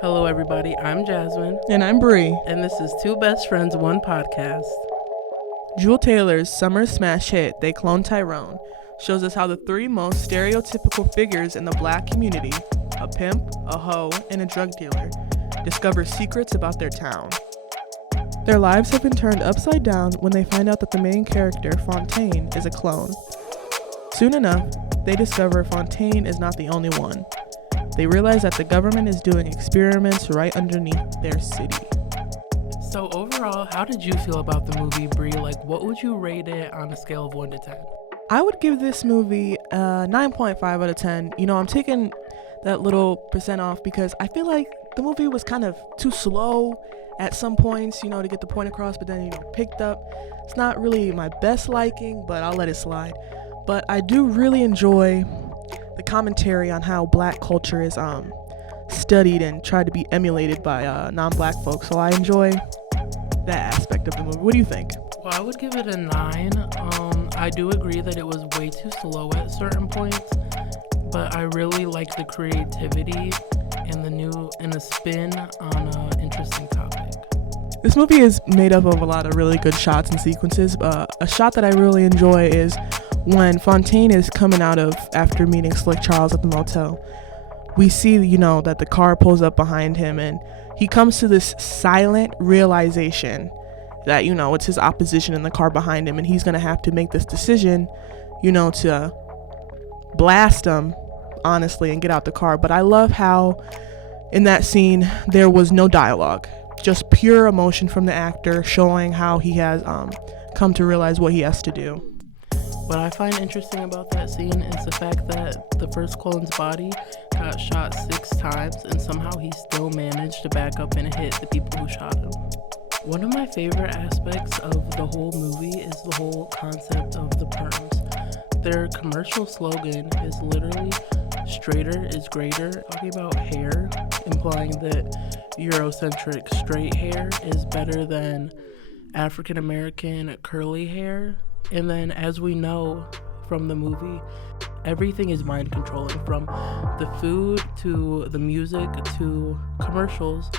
Hello, everybody. I'm Jasmine. And I'm Bree. And this is Two Best Friends, One Podcast. Jewel Taylor's summer smash hit, They Cloned Tyrone, shows us how the three most stereotypical figures in the black community, a pimp, a hoe, and a drug dealer, discover secrets about their town. Their lives have been turned upside down when they find out that the main character, Fontaine, is a clone. Soon enough, they discover Fontaine is not the only one. They realize that the government is doing experiments right underneath their city. So overall, how did you feel about the movie, Bree? Like, what would you rate it on a scale of 1 to 10? I would give this movie a 9.5 out of 10. You know, I'm taking that little percent off because I feel like the movie was kind of too slow at some points, you know, to get the point across, but then, picked up. It's not really my best liking, but I'll let it slide. But I do really enjoy the commentary on how black culture is studied and tried to be emulated by non-black folks. So I enjoy that aspect of the movie. What do you think? Well, I would give it a 9. I do agree that it was way too slow at certain points, but I really like the creativity and the spin on an interesting topic. This movie is made up of a lot of really good shots and sequences. A shot that I really enjoy is when Fontaine is coming out of after meeting Slick Charles at the motel. We see, that the car pulls up behind him and he comes to this silent realization that, it's his opposition in the car behind him and he's going to have to make this decision, to blast him, honestly, and get out the car. But I love how in that scene there was no dialogue, just pure emotion from the actor showing how he has come to realize what he has to do. What I find interesting about that scene is the fact that the first clone's body got shot 6 times and somehow he still managed to back up and hit the people who shot him. One of my favorite aspects of the whole movie is the whole concept of the perms. Their commercial slogan is literally straighter is greater, talking about hair, implying that Eurocentric straight hair is better than African American curly hair. And then, as we know from the movie, everything is mind controlling, from the food to the music to commercials.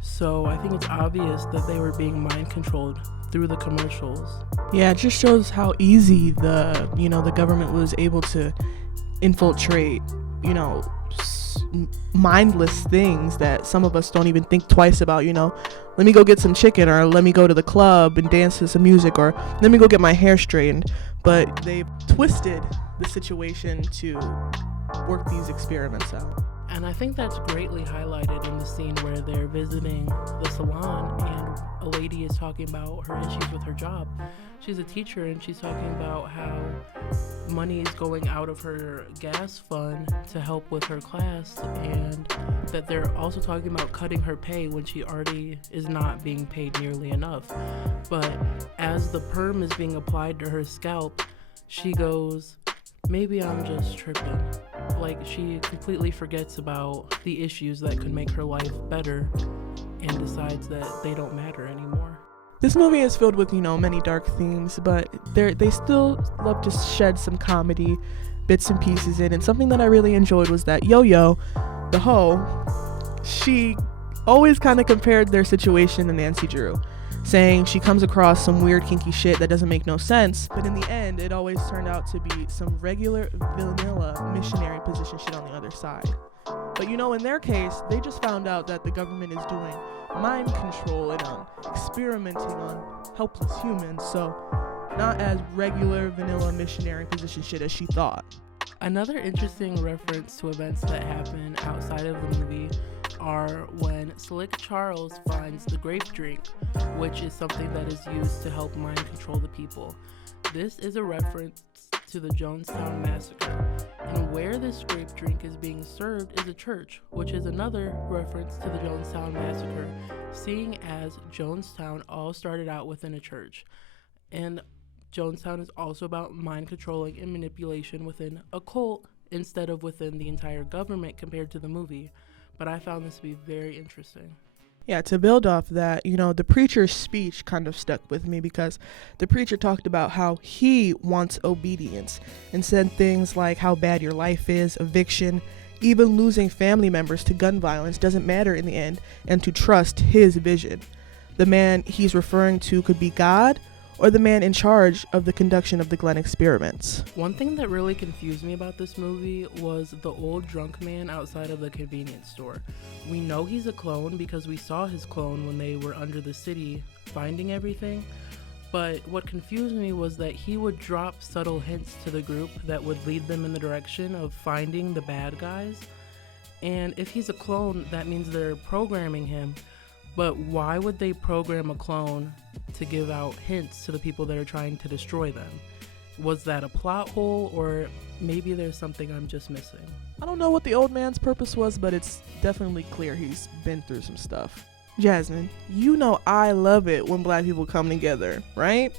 So I think it's obvious that they were being mind controlled through the commercials. Yeah, it just shows how easy the government was able to infiltrate, mindless things that some of us don't even think twice about. Let me go get some chicken, or let me go to the club and dance to some music, or let me go get my hair straightened. But they've twisted the situation to work these experiments out. And I think that's greatly highlighted in the scene where they're visiting the salon and a lady is talking about her issues with her job. She's a teacher and she's talking about how money is going out of her gas fund to help with her class, and that they're also talking about cutting her pay when she already is not being paid nearly enough. But as the perm is being applied to her scalp, she goes, maybe I'm just tripping. Like, she completely forgets about the issues that could make her life better and decides that they don't matter anymore. This movie is filled with, many dark themes, but they still love to shed some comedy bits and pieces in. And something that I really enjoyed was that Yo-Yo, the hoe, she always kind of compared their situation to Nancy Drew, saying she comes across some weird kinky shit that doesn't make no sense, but in the end it always turned out to be some regular vanilla missionary position shit on the other side. But in their case, they just found out that the government is doing mind control and experimenting on helpless humans, so not as regular vanilla missionary position shit as she thought. Another interesting reference to events that happen outside of the movie are when Slick Charles finds the grape drink, which is something that is used to help mind control the people. This is a reference to the Jonestown Massacre, and where this grape drink is being served is a church, which is another reference to the Jonestown Massacre, seeing as Jonestown all started out within a church. And Jonestown is also about mind controlling and manipulation within a cult instead of within the entire government compared to the movie. But I found this to be very interesting. Yeah, to build off that, the preacher's speech kind of stuck with me because the preacher talked about how he wants obedience and said things like how bad your life is, eviction, Even losing family members to gun violence doesn't matter in the end, and to trust his vision. The man he's referring to could be God, or the man in charge of the conduction of the Glenn experiments. One thing that really confused me about this movie was the old drunk man outside of the convenience store. We know he's a clone because we saw his clone when they were under the city finding everything, but what confused me was that he would drop subtle hints to the group that would lead them in the direction of finding the bad guys. And if he's a clone, that means they're programming him. But why would they program a clone to give out hints to the people that are trying to destroy them? Was that a plot hole, or maybe there's something I'm just missing? I don't know what the old man's purpose was, but it's definitely clear he's been through some stuff. Jasmine, you know I love it when black people come together, right?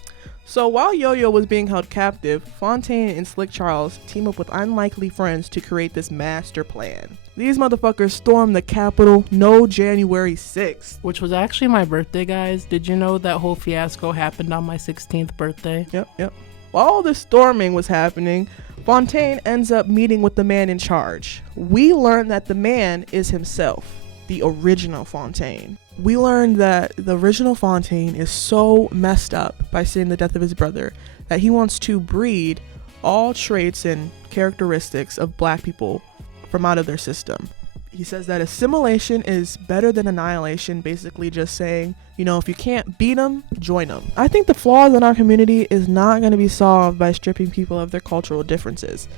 So while Yo-Yo was being held captive, Fontaine and Slick Charles team up with unlikely friends to create this master plan. These motherfuckers stormed the Capitol January 6th. Which was actually my birthday, guys. Did you know that whole fiasco happened on my 16th birthday? Yep. While all this storming was happening, Fontaine ends up meeting with the man in charge. We learn that the man is himself, the original Fontaine. We learned that the original Fontaine is so messed up by seeing the death of his brother that he wants to breed all traits and characteristics of black people from out of their system. He says that assimilation is better than annihilation, basically just saying, if you can't beat them, join them. I think the flaws in our community is not going to be solved by stripping people of their cultural differences.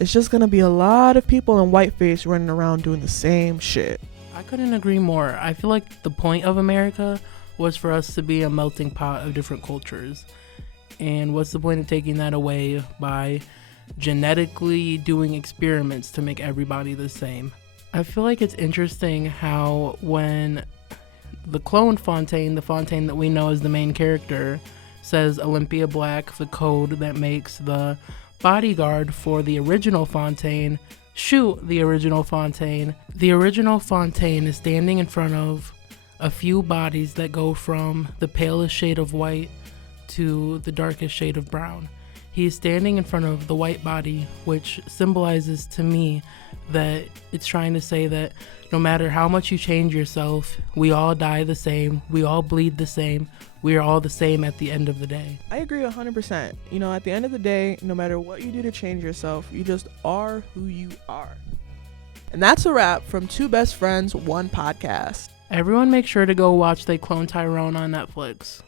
It's just going to be a lot of people in whiteface running around doing the same shit. I couldn't agree more. I feel like the point of America was for us to be a melting pot of different cultures. And what's the point of taking that away by genetically doing experiments to make everybody the same? I feel like it's interesting how when the cloned Fontaine, the Fontaine that we know as the main character, says Olympia Black, the code that makes the bodyguard for the original Fontaine, shoot the original Fontaine. The original Fontaine is standing in front of a few bodies that go from the palest shade of white to the darkest shade of brown. He is standing in front of the white body, which symbolizes to me that it's trying to say that no matter how much you change yourself, we all die the same, we all bleed the same, we are all the same at the end of the day. I agree 100%. At the end of the day, no matter what you do to change yourself, you just are who you are. And that's a wrap from Two Best Friends, One Podcast. Everyone make sure to go watch They Cloned Tyrone on Netflix.